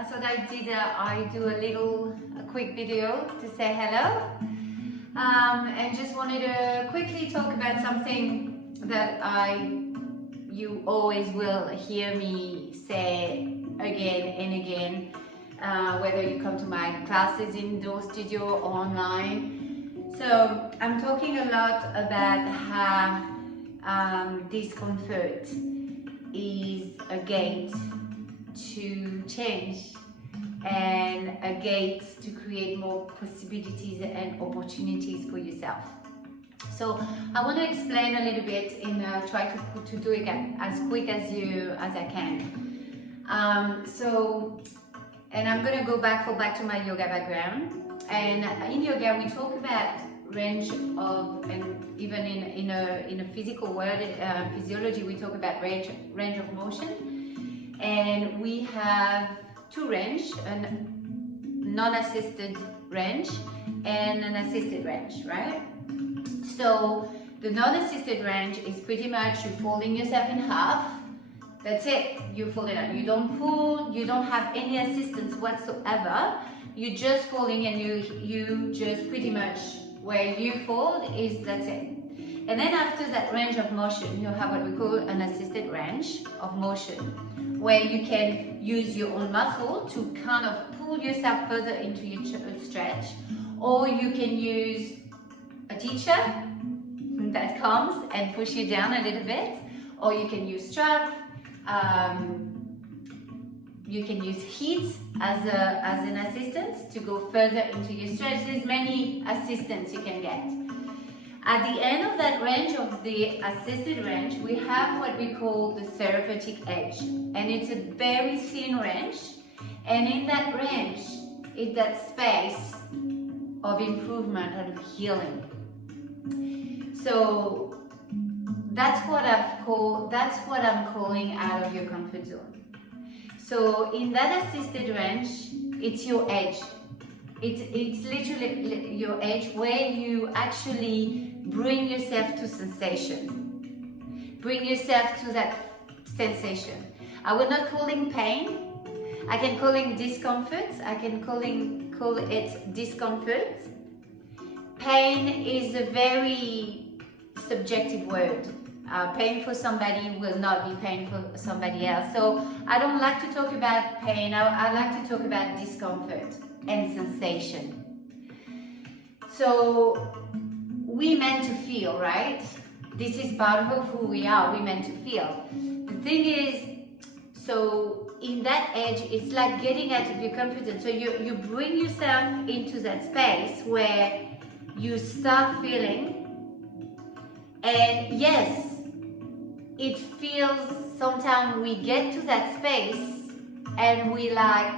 I thought I do a quick video to say hello, and just wanted to quickly talk about something that you always will hear me say again and again, whether you come to my classes indoor studio or online. So I'm talking a lot about how discomfort is a gate to change and a gate to create more possibilities and opportunities for yourself. So I want to explain a little bit and try to do it as quick as I can. And I'm going to go back to my yoga background. And in yoga we talk about range of, and even in a physical world, physiology, we talk about range of motion. And we have two range, a non-assisted range and an assisted range, right? So the non-assisted range is pretty much you folding yourself in half. That's it, you fold it out. You don't pull, you don't have any assistance whatsoever. You just folding and you just pretty much where you fold is, that's it. And then after that range of motion, you have what we call an assisted range of motion, where you can use your own muscle to kind of pull yourself further into your stretch, or you can use a teacher that comes and push you down a little bit, or you can use strap, you can use heat as an assistance to go further into your stretch. There's many assistants you can get. At the end of that range, of the assisted range, we have what we call the therapeutic edge. And it's a very thin range. And in that range, it's that space of improvement and of healing. So that's what I'm calling out of your comfort zone. So in that assisted range, it's your edge. It's literally your edge where you actually bring yourself to sensation. Bring yourself to that sensation. I will not call it pain. I can call it discomfort. I can call it discomfort. Pain is a very subjective word. Pain for somebody will not be pain for somebody else. So I don't like to talk about pain. I like to talk about discomfort and sensation. So we meant to feel, right? This is part of who we are. We meant to feel. The thing is, so in that edge, it's like getting out of your comfort zone. So you bring yourself into that space where you start feeling, and yes, it feels, sometimes we get to that space and we like,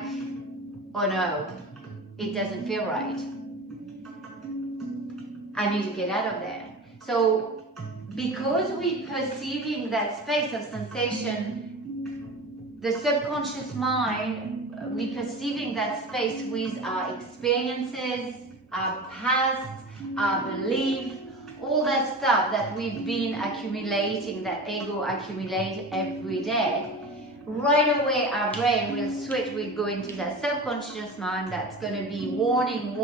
oh no, it doesn't feel right. I need to get out of there. So because we perceiving that space of sensation, the subconscious mind, we perceiving that space with our experiences, our past, our belief, all that stuff that we've been accumulating, that ego accumulates every day. Right away our brain will switch, will go into that subconscious mind that's going to be warning,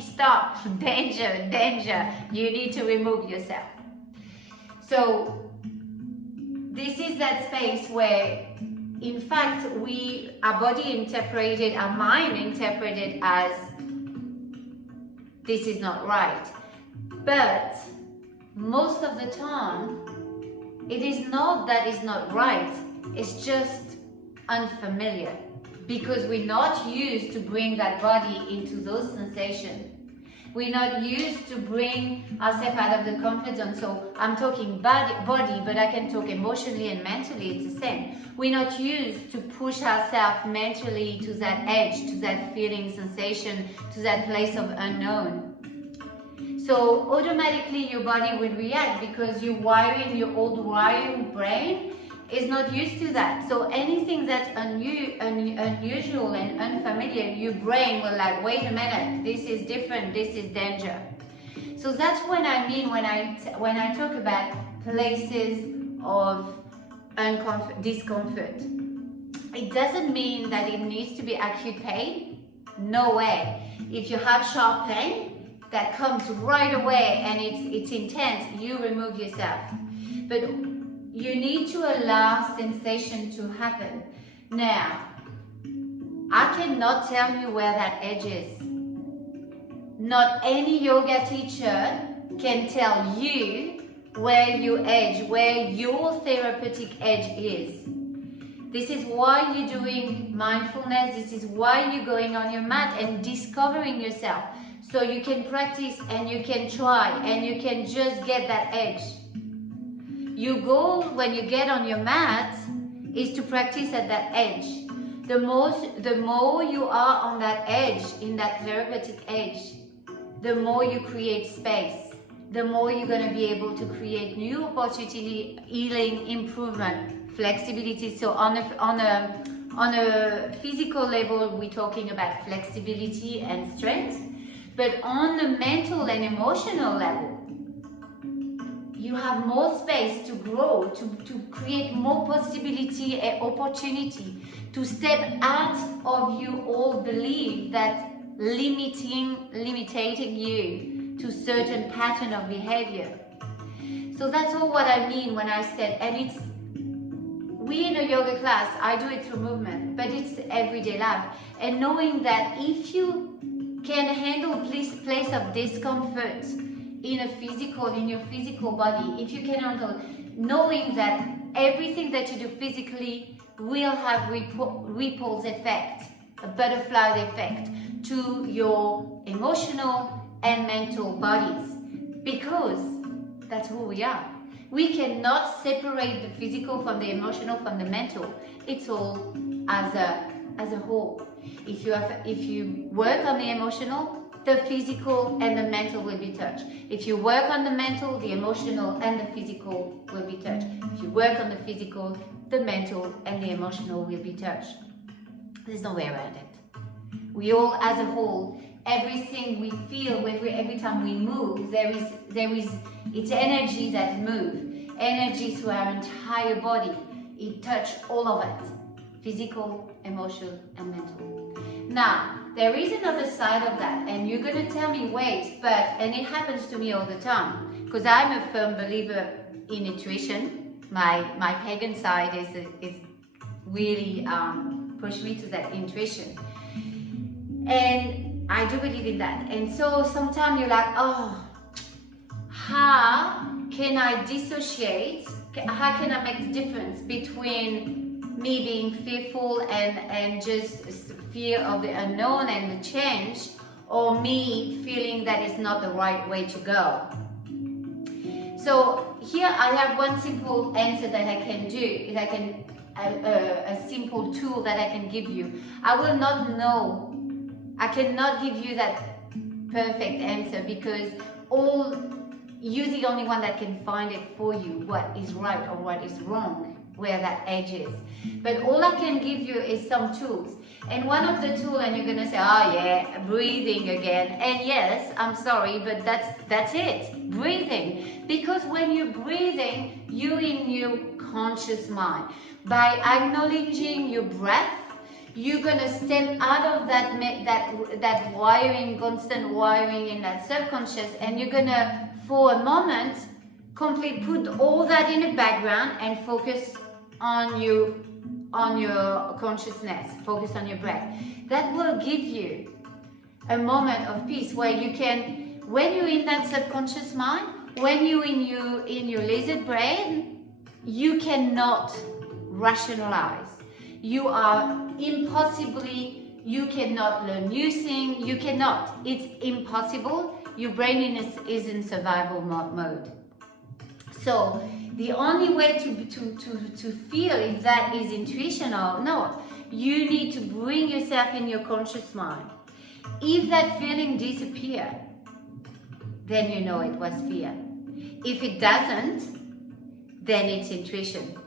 stop, danger, you need to remove yourself. So this is that space where in fact our body interpreted, our mind interpreted as this is not right. But most of the time it is not that it's not right, it's just unfamiliar, because we're not used to bring that body into those sensations. We're not used to bring ourselves out of the comfort zone. So I'm talking body, but I can talk emotionally and mentally, it's the same. We're not used to push ourselves mentally to that edge, to that feeling, sensation, to that place of unknown. So automatically your body will react because your old wiring brain is not used to that. So anything that's unusual and unfamiliar, your brain will like, wait a minute, this is different, this is danger. So that's what I mean when I talk about places of discomfort. it doesn't mean that it needs to be acute pain. No way. If you have sharp pain that comes right away and it's intense, you remove yourself. But you need to allow sensation to happen. Now, I cannot tell you where that edge is. Not any yoga teacher can tell you where your edge, where your therapeutic edge is. This is why you're doing mindfulness. This is why you're going on your mat and discovering yourself. So you can practice and you can try and you can just get that edge. Your goal when you get on your mat is to practice at that edge. The more you are on that edge, in that therapeutic edge, the more you create space, the more you're going to be able to create new opportunity, healing, improvement, flexibility. So on a physical level, we're talking about flexibility and strength, but on the mental and emotional level, you have more space to grow, to create more possibility and opportunity, to step out of your old belief that limiting you to certain pattern of behavior. So that's all what I mean when I said, and it's, we in a yoga class, I do it through movement, but it's everyday life. And knowing that if you can handle this place of discomfort in your physical body, if you can handle, knowing that everything that you do physically will have ripples effect, a butterfly effect to your emotional and mental bodies, because that's who we are. We cannot separate the physical from the emotional from the mental. It's all as a whole. If you work on the emotional, the physical and the mental will be touched. If you work on the mental, the emotional and the physical will be touched. If you work on the physical, the mental and the emotional will be touched. There's no way around it. We all, as a whole, everything we feel every time we move, there is it's energy that moves, energy through our entire body. It touches all of it, physical, emotional, and mental. Now, there is another side of that, and you're going to tell me, wait, and it happens to me all the time, because I'm a firm believer in intuition. My pagan side is really pushed me to that intuition. And I do believe in that. And so sometimes you're like, oh, how can I dissociate? How can I make the difference between me being fearful and just fear of the unknown and the change, or me feeling that it's not the right way to go? So here I have one simple answer that I can do, is I can a simple tool that I can give you. I will not know. I cannot give you that perfect answer, because you're the only one that can find it for you, what is right or what is wrong, where that edge is. But all I can give you is some tools. And one of the tools, and you're gonna say, oh yeah, breathing again. And yes, I'm sorry, but that's it, breathing. Because when you're breathing, you're in your conscious mind. By acknowledging your breath, you're gonna step out of that wiring, constant wiring in that subconscious, and you're gonna, for a moment, completely put all that in the background and focus on your consciousness, focus on your breath. That will give you a moment of peace where you can, when you're in that subconscious mind, when you're in your lizard brain, you cannot rationalize. You cannot learn new things, you cannot, it's impossible. Your brain is in survival mode. So the only way to feel if that is intuition or not, you need to bring yourself in your conscious mind. If that feeling disappears, then you know it was fear. If it doesn't, then it's intuition.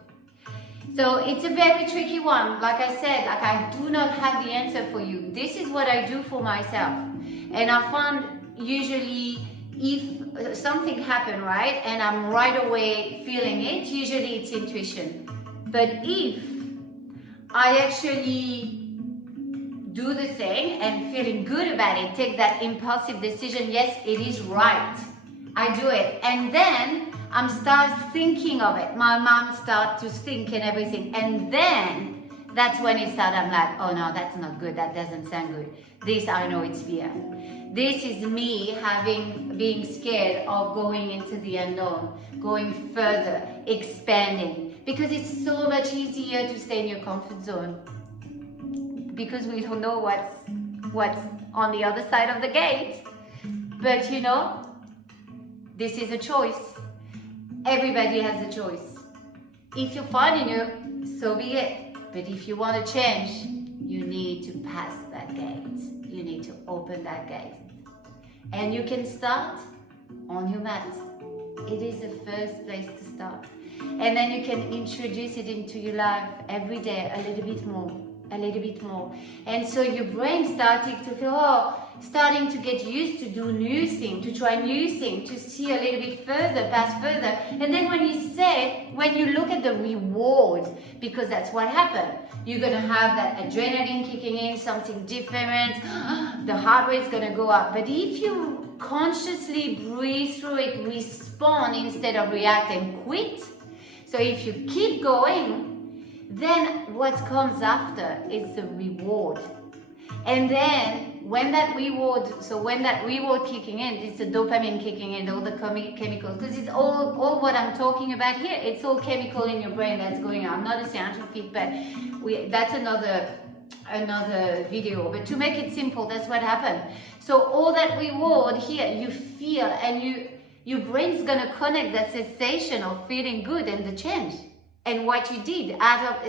So it's a very tricky one. Like I said, I do not have the answer for you. This is what I do for myself. And I found usually if something happened, right, and I'm right away feeling it, usually it's intuition. But if I actually do the thing and feeling good about it, take that impulsive decision, yes, it is right. I do it. And then I'm start thinking of it. My mom start to think and everything. And then that's when it started. I'm like, oh no, that's not good. That doesn't sound good. This, I know it's fear. This is me being scared of going into the unknown, going further, expanding. Because it's so much easier to stay in your comfort zone. Because we don't know what's on the other side of the gate. But you know, this is a choice. Everybody has a choice. If you're finding it, so be it. But if you want to change, you need to pass that gate. You need to open that gate. And you can start on your mat. It is the first place to start. And then you can introduce it into your life every day a little bit more. A little bit more. And so your brain starting to feel, starting to get used to do new things, to try new things, to see a little bit further, pass further. And then when you look at the reward, because that's what happened, you're going to have that adrenaline kicking in, something different, the heart rate's going to go up. But if you consciously breathe through it, respond instead of react and quit, so if you keep going, then what comes after is the reward. And then when that reward kicking in, it's the dopamine kicking in, all the chemicals, because it's all what I'm talking about here, it's all chemical in your brain that's going on. I'm not a scientific, but that's another video. But to make it simple, that's what happened. So all that reward here, you feel, and your brain's gonna connect that sensation of feeling good and the change. And what you did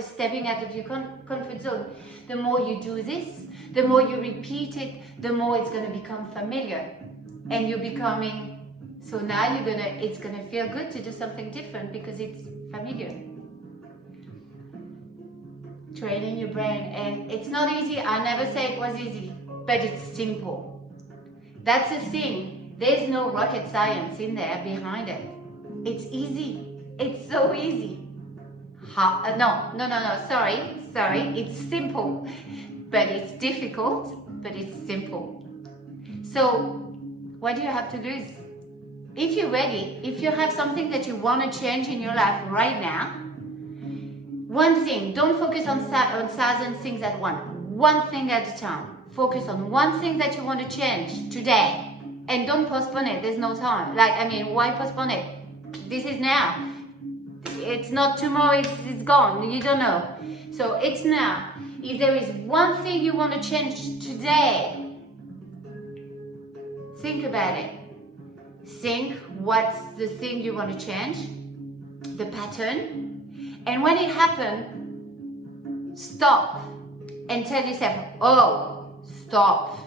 stepping out of your comfort zone. The more you do this, the more you repeat it, the more it's going to become familiar. And you're becoming, so now it's going to feel good to do something different because it's familiar. Training your brain. And it's not easy. I never say it was easy, but it's simple. That's the thing. There's no rocket science in there behind it. It's easy. It's so easy. No, sorry, it's simple, but it's difficult, but it's simple. So what do you have to lose? If you're ready, if you have something that you want to change in your life right now, one thing, don't focus on 1,000 things at once, one thing at a time. Focus on one thing that you want to change today, and don't postpone it. There's no time. Why postpone it? This is now. It's not tomorrow, it's gone, you don't know. So it's now. If there is one thing you want to change today, think about it. Think what's the thing you want to change, the pattern, and when it happens, stop and tell yourself, oh, stop.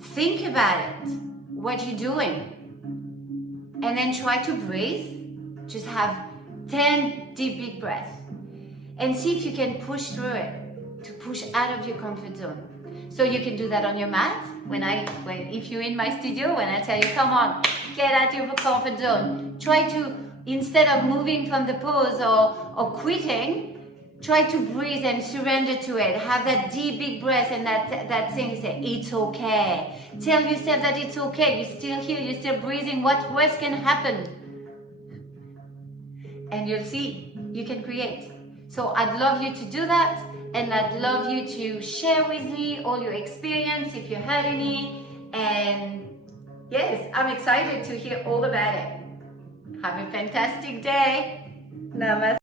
Think about it, what you're doing, and then try to breathe. Just have 10 deep big breaths and see if you can push through it, to push out of your comfort zone. So you can do that on your mat. If you're in my studio, when I tell you, come on, get out of your comfort zone. Try to, instead of moving from the pose or quitting, try to breathe and surrender to it. Have that deep big breath and that thing say, it's okay. Tell yourself that it's okay. You're still here, you're still breathing. What worse can happen? And you'll see, you can create. So I'd love you to do that, and I'd love you to share with me all your experience if you had any. And yes, I'm excited to hear all about it. Have a fantastic day. Namaste.